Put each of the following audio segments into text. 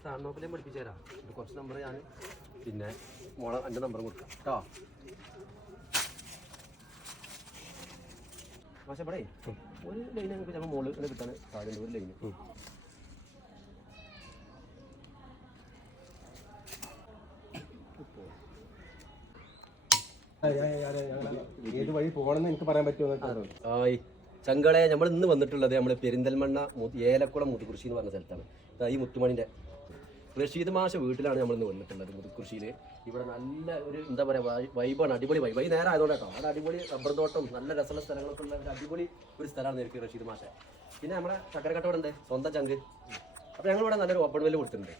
സ്ഥാനോപ്പിലേയും പഠിപ്പിച്ചു തരാം. കുറച്ച് നമ്പർ ഞാൻ പിന്നെ മോളെ എൻ്റെ നമ്പറും കൊടുക്കാം കേട്ടോ. പക്ഷേ ഇവിടെ ഒരു ലൈൻ ഞങ്ങൾക്ക് ഞങ്ങൾ മുകളിൽ തന്നെ കിട്ടാൻ സാധ്യത. ഒരു ലൈന് ഏത് വഴി പോകണമെന്ന് എനിക്ക് പറയാൻ പറ്റുമോ? ചങ്കളെ നമ്മൾ ഇന്ന് വന്നിട്ടുള്ളത് നമ്മൾ പെരിന്തൽമണ്ണ ഏലക്കുളം മുതുകൃഷി എന്ന് പറഞ്ഞ സ്ഥലത്താണ്. ഈ മുത്തുമണിൻ്റെ റഷീദ് മാഷ വീട്ടിലാണ് നമ്മൾ ഇന്ന് വന്നിട്ടുള്ളത്. മുതുകൃഷിയിൽ ഇവിടെ നല്ല ഒരു എന്താ പറയുക വൈബാണ്, അടിപൊളി വൈബ്. ഈ നേരം ആയതുകൊണ്ട് കേട്ടോ. അവിടെ അടിപൊളി റബ്ബർ തോട്ടം നല്ല രസമുള്ള സ്ഥലങ്ങളൊക്കെ ഉള്ള ഒരു അടിപൊളി ഒരു സ്ഥലമാണ് നേരിട്ട് റഷീദ് മാഷ. പിന്നെ നമ്മുടെ ചക്കരക്കട്ട ഉണ്ട് സ്വന്തം ചങ്ക്. അപ്പോൾ ഞങ്ങളിവിടെ നല്ലൊരു ഓപ്പൺ വെല്ല് കൊടുത്തിട്ടുണ്ട്.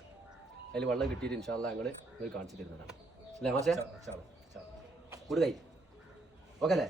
അതിൽ വെള്ളം കിട്ടിയിട്ട് ഇൻഷാ അല്ലാഹ് ഞങ്ങൾ ഇത് കാണിച്ചു തരുന്നതാണ് അല്ലേ മാഷേ? കൂടുതലായി ഓക്കെ അല്ലേ?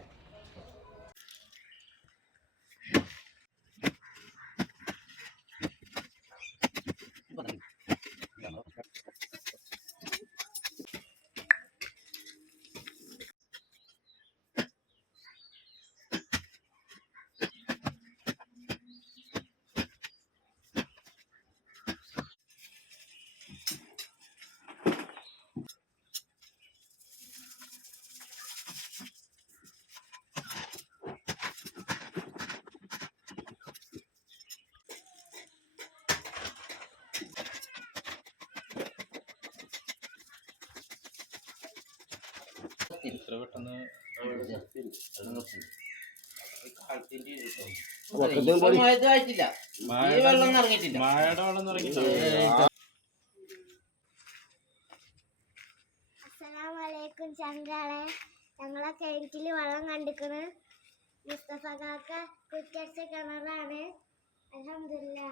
ഇത്ര പെട്ടെന്ന് മഴയുടെ വെള്ളം ഇറങ്ങിയിട്ടില്ല. അസ്സലാമലൈക്കും ചങ്കളെ. ഞങ്ങളെ കിണറ്റിൽ വെള്ളം കണ്ടിക്കണ്. മുസ്തഫ കാക്ക കുറ്റടിച്ച കിണറാണ്. അൽഹംദുലില്ലാ.